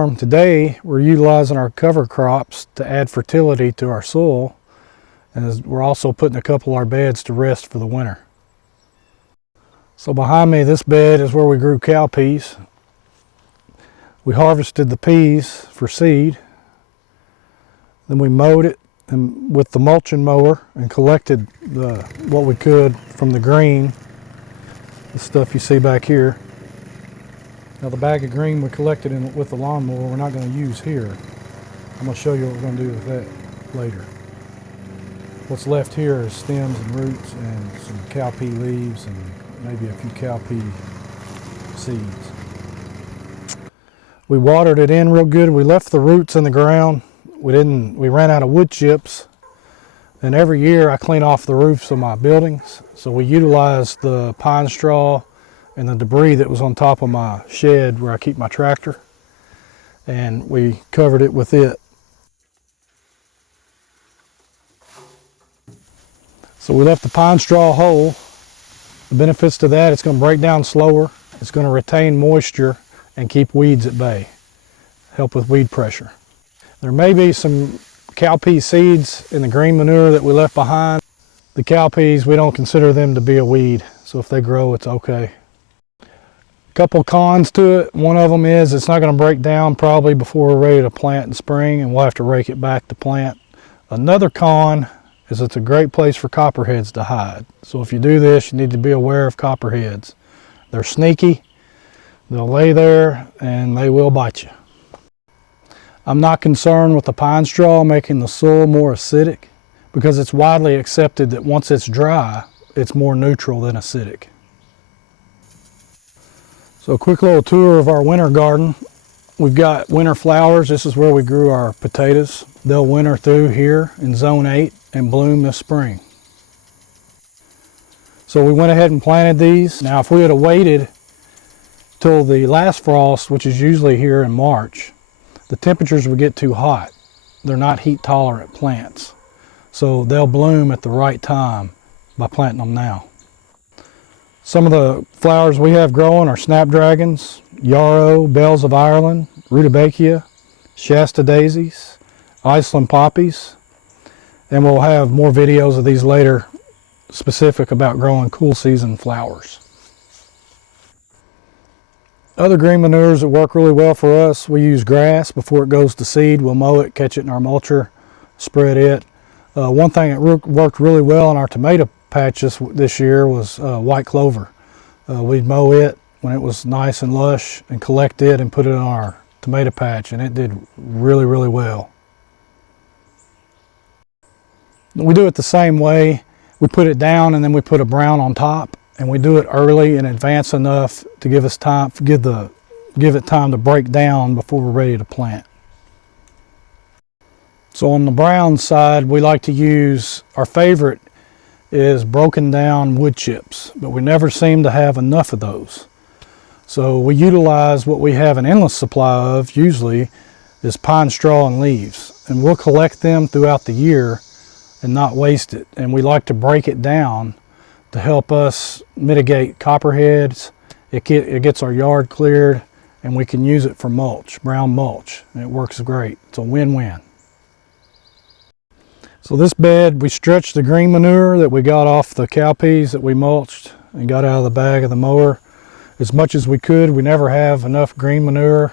Today we're utilizing our cover crops to add fertility to our soil, and we're also putting a couple of our beds to rest for the winter. So behind me, this bed is where we grew cowpeas. We harvested the peas for seed, then we mowed it with the mulching mower and collected what we could from the green, the stuff you see back here. Now the bag of green we collected with the lawnmower we're not going to use here. I'm going to show you what we're going to do with that later. What's left here is stems and roots and some cowpea leaves and maybe a few cowpea seeds. We watered it in real good. We left the roots in the ground. We ran out of wood chips, and every year I clean off the roofs of my buildings. So we utilized the pine straw and the debris that was on top of my shed where I keep my tractor, and we covered it with it. So we left the pine straw whole. The benefits to that, it's going to break down slower, it's going to retain moisture and keep weeds at bay, help with weed pressure. There may be some cowpea seeds in the green manure that we left behind. The cowpeas, we don't consider them to be a weed, so if they grow, it's okay. Couple cons to it. One of them is it's not going to break down probably before we're ready to plant in spring, and we'll have to rake it back to plant. Another con is it's a great place for copperheads to hide. So if you do this, you need to be aware of copperheads. They're sneaky, they'll lay there, and they will bite you. I'm not concerned with the pine straw making the soil more acidic, because it's widely accepted that once it's dry, it's more neutral than acidic. So a quick little tour of our winter garden. We've got winter flowers. This is where we grew our potatoes. They'll winter through here in zone 8 and bloom this spring. So we went ahead and planted these. Now if we had waited till the last frost, which is usually here in March, the temperatures would get too hot. They're not heat tolerant plants. So they'll bloom at the right time by planting them now. Some of the flowers we have growing are snapdragons, yarrow, bells of Ireland, rutabacia, Shasta daisies, Iceland poppies, and we'll have more videos of these later specific about growing cool season flowers. Other green manures that work really well for us, we use grass before it goes to seed. We'll mow it, catch it in our mulcher, spread it. One thing that worked really well in our tomato patch this year was white clover. We'd mow it when it was nice and lush and collect it and put it on our tomato patch, and it did really, really well. We do it the same way. We put it down and then we put a brown on top, and we do it early in advance enough to give us time, give it time to break down before we're ready to plant. So on the brown side, we like to use, our favorite is broken down wood chips, but we never seem to have enough of those. So we utilize what we have an endless supply of, usually, is pine straw and leaves. And we'll collect them throughout the year and not waste it. And we like to break it down to help us mitigate copperheads. It gets our yard cleared, and we can use it for mulch, brown mulch, and it works great. It's a win-win. So this bed, we stretched the green manure that we got off the cowpeas that we mulched and got out of the bag of the mower as much as we could. We never have enough green manure,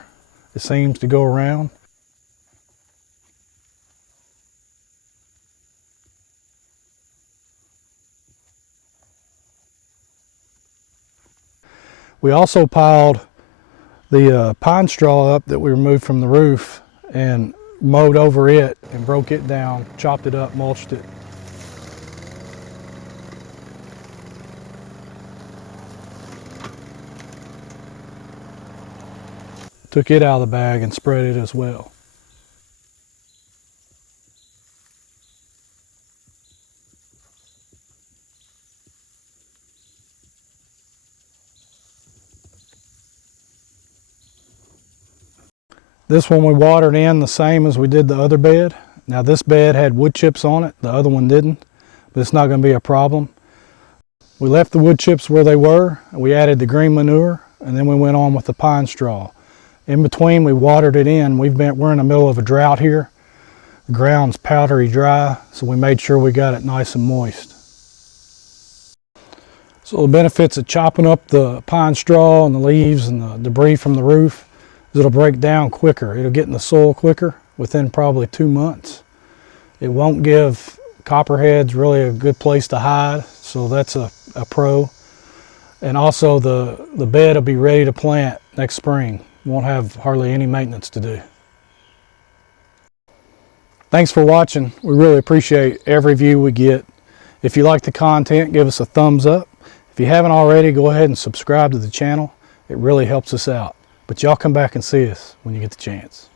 it seems, to go around. We also piled the pine straw up that we removed from the roof and mowed over it and broke it down, chopped it up, mulched it. Took it out of the bag and spread it as well. This one we watered in the same as we did the other bed. Now this bed had wood chips on it, the other one didn't, but it's not going to be a problem. We left the wood chips where they were, and we added the green manure, and then we went on with the pine straw. In between, we watered it in. We're in the middle of a drought here. The ground's powdery dry, so we made sure we got it nice and moist. So the benefits of chopping up the pine straw and the leaves and the debris from the roof is it'll break down quicker. It'll get in the soil quicker within probably 2 months. It won't give copperheads really a good place to hide, so that's a pro. And also the bed will be ready to plant next spring. Won't have hardly any maintenance to do. Thanks for watching. We really appreciate every view we get. If you like the content, give us a thumbs up. If you haven't already, go ahead and subscribe to the channel. It really helps us out. But y'all come back and see us when you get the chance.